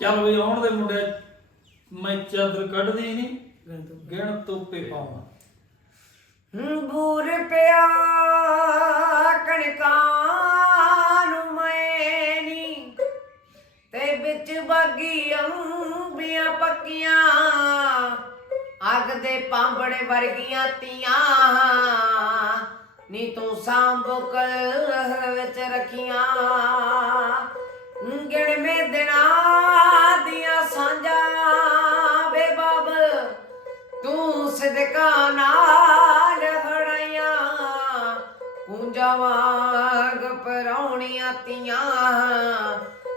ਚੱਲ ਵੀ ਆਉਣ ਦੇ ਮੁੰਡੇ ਮੈਂ ਚਾਦਰ ਕੱਢਦੀ ਨਹੀਂ ਗਿਣ ਤੋਪੇ ਪਾਵਾਂ ਬੂਰ ਪਿਆ ਕਣਕਾਂ ਨੂੰ ਮੈਨੀ ਤੇ ਵਿੱਚ ਬਾਗੀ ਅੰਬੀਆਂ ਪੱਕੀਆਂ ਅੱਗ ਦੇ ਪਾਂਬੜੇ ਵਰਗੀਆਂ ਤੀਆਂ। ਨੀ ਤੂੰ ਸਾਂਭਕਲ ਵਿੱਚ ਰੱਖੀਆਂ। ਗਿਣਵੇਂ ਦਿਨਾਂ ਦੀਆਂ ਸਾਂਝਾਂ। ਬੇ ਬਾਬਲ ਤੂੰ ਸਦਕਾ ਨਾਲ ਹੜਾਈਆਂ। ਕੁੰਜਾ ਵਾਂਗ ਪਰੌਣੀਆਂ ਤੀਆਂ।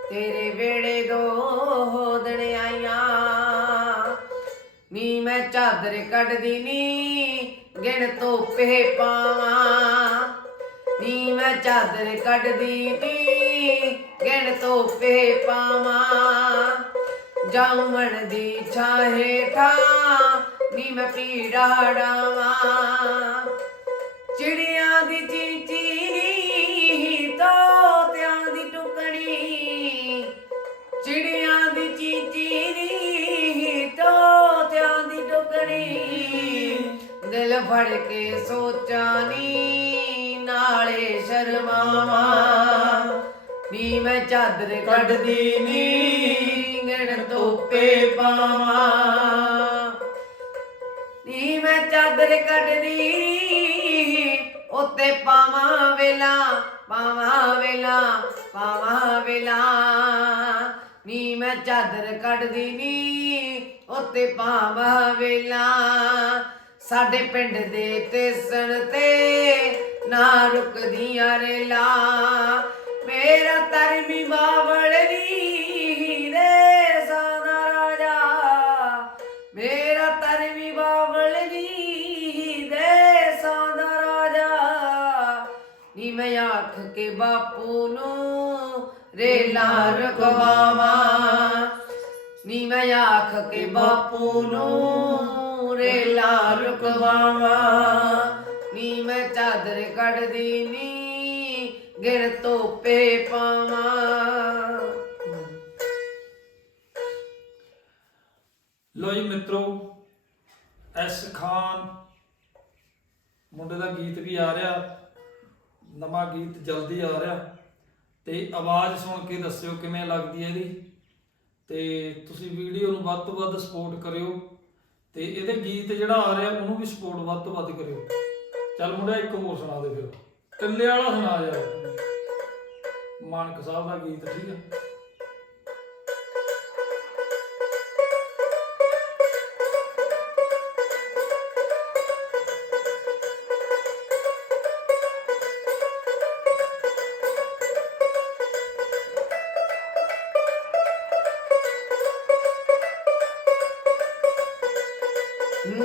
ਤੇਰੇ ਵੇੜੇ ਦੋ ਦਿਨ ਆਈਆਂ। ਨੀ ਮੈਂ ਚਾਦਰ ਕੱਢਦੀ ਨੀ, ਗਿਣ ਤੋਪੇ ਪਾਵਾਂ। ਨੀ ਮੈਂ ਚਾਦਰ ਕੱਢਦੀ ਨੀ, ਗਿਣ ਤੋਪੇ ਪਾਵਾਂ। ਜਾਮਣ ਦੀ ਛਾਹੇ ਠਾ ਨੀ ਮੈਂ ਪੀੜਾ ਚਿੜੀਆਂ ਦੀ ਚੀਚੀ ਨੀ ਤੋਤਿਆਂ ਦੀ ਟੁਕੜੀ, ਚਿੜੀਆਂ ਦੀ ਚੀਚੀ ਨੀ ਤੋਤਿਆਂ ਦੀ ਟੁਕੜੀ। ਦਿਲ ਫੜ ਕੇ ਸੋਚਾਂ ਨੀ ਨਾਲੇ ਸ਼ਰਮਾਵਾਂ। ਨੀ ਮੈਂ ਚਾਦਰ ਕੱਢਦੀ ਨੀ ਗਿਣ ਤੋਪੇ ਪਾਵਾਂ। ਨੀ ਮੈਂ ਚਾਦਰ ਕੱਢਦੀ, ਉੱਤੇ ਪਾਵਾਂ ਵੇਲਾ ਪਾਵਾਂ ਵੇਲਾ ਪਾਵਾਂ ਵੇਲਾ। ਨੀ ਮੈਂ ਚਾਦਰ ਕੱਢਦੀ ਨੀ, ਉੱਤੇ ਪਾਵਾਂ ਵੇਲਾ। ਸਾਡੇ ਪਿੰਡ ਦੇ ਤੇਸਣ ਤੇ ਨਾ ਰੁਕਦੀਆਂ ਰੇਲਾ ਮੇਰਾ ਧਰਮੀ ਬਾਵਲ ਨੀ ਦੇ ਸਾਦਾ ਰਾਜਾ। ਮੇਰਾ ਧਰਮੀ ਬਾਵਲ ਨੀ ਦੇ ਸਾਦਾ ਰਾਜਾ। ਨੀ ਮੈਂ ਆਖ ਕੇ ਬਾਪੂ ਨੂੰ ਰੇਲਾ ਰਖਵਾਵਾਂ ਨੀ ਮੈਂ ਆਖ ਕੇ ਬਾਪੂ ਨੂੰ ਰੇਲਾ ਰੁਕਵਾਵਾਂ। ਨੀ ਮੈਂ ਚਾਦਰ ਕੱਢਦੀ ਨੀ ਗਿਰ ਤੋਪੇ ਪਾਵਾਂ। ਲੋ ਜੀ ਮਿੱਤਰੋ, ਐਸ ਖਾਨ ਮੁੰਡੇ ਦਾ ਗੀਤ ਵੀ ਆ ਰਿਹਾ, ਨਵਾਂ ਗੀਤ ਜਲਦੀ ਆ ਰਿਹਾ, ਤੇ ਆਵਾਜ਼ ਸੁਣ ਕੇ ਦੱਸਿਓ ਕਿਵੇਂ ਲੱਗਦੀ ਹੈ ਇਹਦੀ। ਤੇ ਤੁਸੀਂ ਵੀਡੀਓ ਨੂੰ ਵੱਧ ਤੋਂ ਵੱਧ ਸਪੋਰਟ ਕਰਿਓ, ਤੇ ਇਹਦੇ ਗੀਤ ਜਿਹੜਾ ਆ ਰਿਹਾ, ਉਹਨੂੰ ਵੀ ਸਪੋਰਟ ਵੱਧ ਤੋਂ ਵੱਧ ਕਰਿਓ। ਚੱਲ ਮੁੰਡਾ ਇੱਕ ਹੋਰ ਸੁਣਾ ਦੇ ਫਿਰ। ਟੱਲੇ ਵਾਲਾ ਸੁਣਾ ਯਾਰ। ਮਾਨਕ ਸਾਹਿਬ ਦਾ ਗੀਤ ਠੀਕ ਹੈ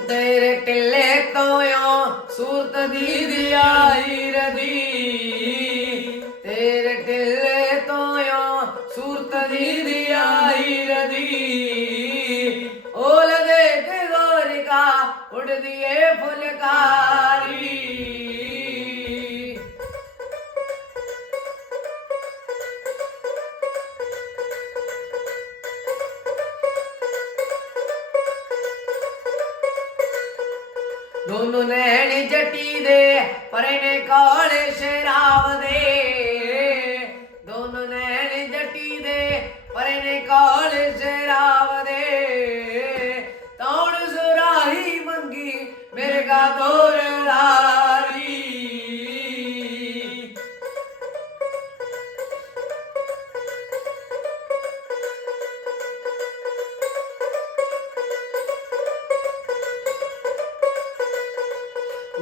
ਤੇਰੇ ਟਿੱਲੇ ਤੋਂ ਓ ਸੂਰਤ ਦੀ ਦਿਆਈ ਰਦੀ। ਤੇਰੇ ਦੋਨੋਂ ਨੈਣ ਜੱਟੀ ਦੇ, ਪਰੇ ਨੇ ਕਾਲੇ ਸ਼ਰਾਬ ਦੇ। ਦੋਨੋਂ ਨੈਣ ਜੱਟੀ ਦੇ, ਪਰੇ ਨੇ ਕਾਲੇ ਸ਼ਰਾਬ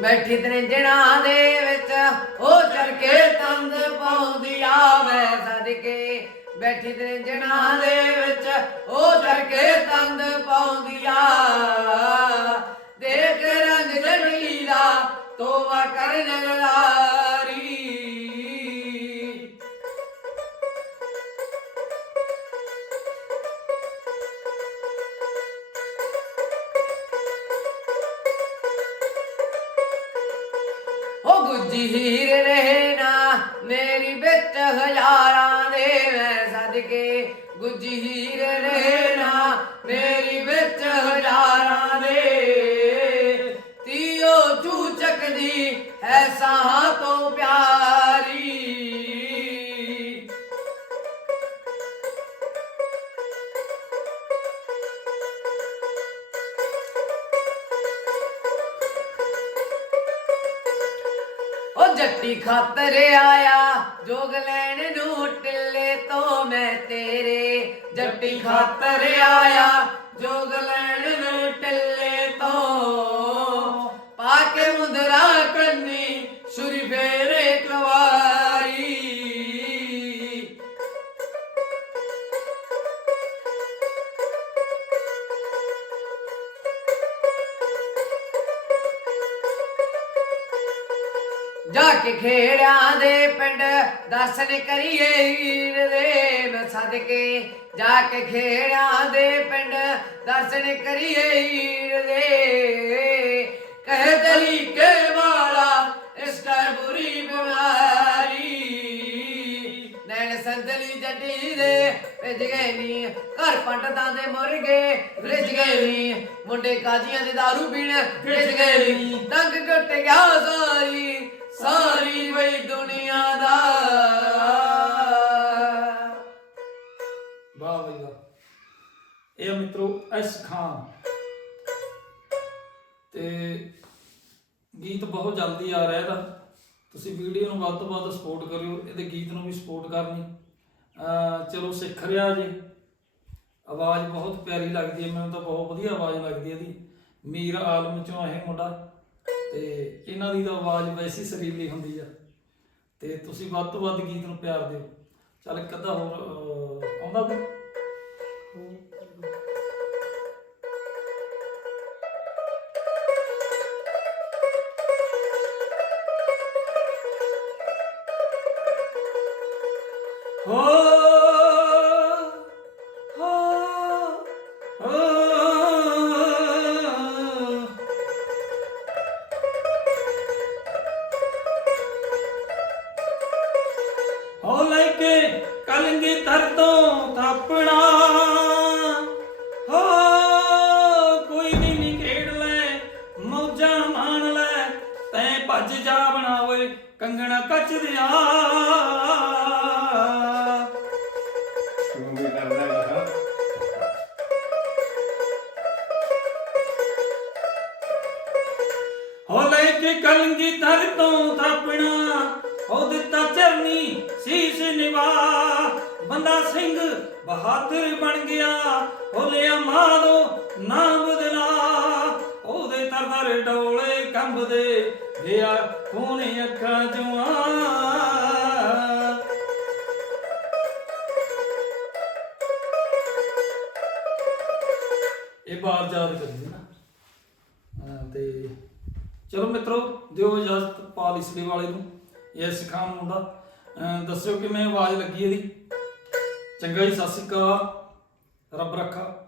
ਬੈਠੀ ਤ੍ਰਿੰਜਣਾ ਦੇ ਵਿੱਚ, ਉਹ ਚਰਕੇ ਤੰਦ ਪਾਉਂਦੀ ਆ, ਮੈਂ ਸਦਕੇ। ਬੈਠੀ ਤ੍ਰਿੰਜਣਾ ਦੇ ਵਿੱਚ, ਉਹ ਚਰਕੇ ਤੰਦ ਹੋ ਗੁੱਜੀ ਹੀਰ ਰਹਿਣਾ ਮੇਰੀ ਵਿੱਚ ਹਜ਼ਾਰਾਂ ਦੇ ਮੈਂ ਸਦ ਕੇ ਗੁੱਜੀ ਹੀਰ ਰਹਿਣਾ ਮੇਰੀ ਵਿੱਚ ਹਜ਼ਾਰਾਂ ਦੇ। ਤੀਓ ਚੂ ਚੱਕਦੀ ਐਸਾ ਉਹ ਜੱਟੀ ਖਾਤਰ ਆਇਆ। ਜੋਗ ਲੈਣ ਨੂੰ ਟਿੱਲੇ ਤੋਂ ਮੈਂ ਤੇਰੇ। ਜੱਟੀ ਖਾਤਰ ਆਇਆ। ਜੋਗ ਲੈਣ ਨੂੰ ਟਿੱਲੇ ਤੋਂ। ਪਾ ਕੇ ਮੁੰਦਰਾ ਕੰਨੀ, ਛੁਰੀ ਫੇਰੇ ਜਾ ਕੇ ਖੇੜਿਆਂ ਦੇ ਪਿੰਡ ਦਰਸ਼ਨ ਕਰੀਏ ਹੀਰ ਦੇ ਮੈਂ ਸਦਕੇ। ਜਾ ਕੇ ਖੇੜਿਆਂ ਦੇ ਪਿੰਡ ਦਰਸ਼ਨ ਕਰੀਏ ਹੀਰ ਦੇ। ਕਹਿ ਦਲੀ ਕੇ ਵਾਲਾ, ਇਸ ਕਰ ਬੁਰੀ ਬਿਮਾਰੀ। ਨੈਣ ਸੰਦਲੀ ਜੱਟੀ ਦੇ ਭਿੱਜ ਗਏ ਨੀ, ਘਰ ਪੰਡਤਾਂ ਦੇ ਮੁਰ ਗਏ ਭਿੱਜ ਗਏ ਨੀ। ਮੁੰਡੇ ਕਾਜੀਆਂ ਦੇ दारू ਪੀਣ ਰਿਜ ਗਏ ਨੀ। ਤੰਗ ਟੁੱਟ ਗਿਆ ਸਾਰੀ। ਸਾਰੀ ਵਈ ਦੁਨੀਆ ਦਾ। ਵਾਹ ਬਈ ਵਾਹ। ਇਹ ਮਿੱਤਰੋ ਐਸ ਖਾਨ। ਤੇ ਗੀਤ ਬਹੁਤ ਜਲਦੀ ਆ ਰਿਹਾ ਇਹਦਾ। ਤੁਸੀਂ ਵੀਡੀਓ ਨੂੰ ਵੱਧ ਤੋਂ ਵੱਧ ਸਪੋਰਟ ਕਰਿਓ, ਇਹਦੇ ਗੀਤ ਨੂੰ ਵੀ ਸਪੋਰਟ ਕਰਨੀ। ਅਹ ਚਲੋ ਸਿੱਖ ਰਿਹਾ ਜੀ। ਆਵਾਜ਼ ਬਹੁਤ ਪਿਆਰੀ ਲੱਗਦੀ ਹੈ, ਮੈਨੂੰ ਤਾਂ ਬਹੁਤ ਵਧੀਆ ਆਵਾਜ਼ ਲੱਗਦੀ ਹੈ ਇਹਦੀ। ਮੀਰ ਆਲਮ ਚੋਂ ਇਹ ਮੁੰਡਾ ਤੇ ਇਹਨਾਂ ਦੀ ਤਾਂ ਆਵਾਜ਼ ਵੈਸੀ ਸੁਰੀਲੀ ਹੁੰਦੀ ਆ। ਤੇ ਤੁਸੀਂ ਵੱਧ ਤੋਂ ਵੱਧ ਗੀਤ ਨੂੰ ਪਿਆਰ ਦਿਓ। ਚੱਲ ਇੱਕ ਅੱਧਾ ਹੋਰ ਆਉਂਦਾ ਕੋਈ? ਤੋਂ ਥਾਪਣਾ ਹੋ ਕੋਈ ਨਹੀਂ ਖੇਡ ਲੈ ਮੌਜਾਂ ਮਾਣ ਲੈ। ਤੈਂ ਭੱਜ ਜਾ ਬਣਾ ਓਏ ਕੰਗਣਾ ਕੱਚ ਦਿਆ। ਤੂੰ ਵੀ ਕਰਦਾ ਹੈ। ਹੋ ਲੈ ਕੇ ਕਲੰਗੀ ਤਰ ਤੋਂ ਥਾਪਣਾ ਹੋ ਦਿੱਤਾ ਚਰਨੀ ਸੀਸ ਨਿਵਾ। ਬੰਦਾ ਸਿੰਘ ਬਹਾਦਰ ਬਣ ਗਿਆ ਹੋ ਲਿਆ ਨਾਮ ਬਦਲਾ ਉਹਦੇ ਤਰਦਰ ਡੋਲੇ ਕੰਬਦੇ, ਗਿਆ ਖੂਨ ਅੱਖਾਂ ਚੋਂ ਇਹ ਬਾਤ ਯਾਦ ਕਰੀਏ ਨਾ। ਤੇ ਚਲੋ ਮਿੱਤਰੋ, ਦਿਓ ਇਜਾਜ਼ਤ ਪਾਲ ਇਸਲੀ ਵਾਲੇ ਨੂੰ। ਇਹ ਸਿਖਾਉਣ ਮੁੰਡਾ। ਅਹ ਦੱਸਿਓ ਕਿਵੇਂ ਆਵਾਜ਼ ਲੱਗੀ ਇਹਦੀ। ਚੰਗਾ ਜੀ ਸਤਿ ਸ਼੍ਰੀ ਅਕਾਲ। ਰੱਬ ਰੱਖਾ।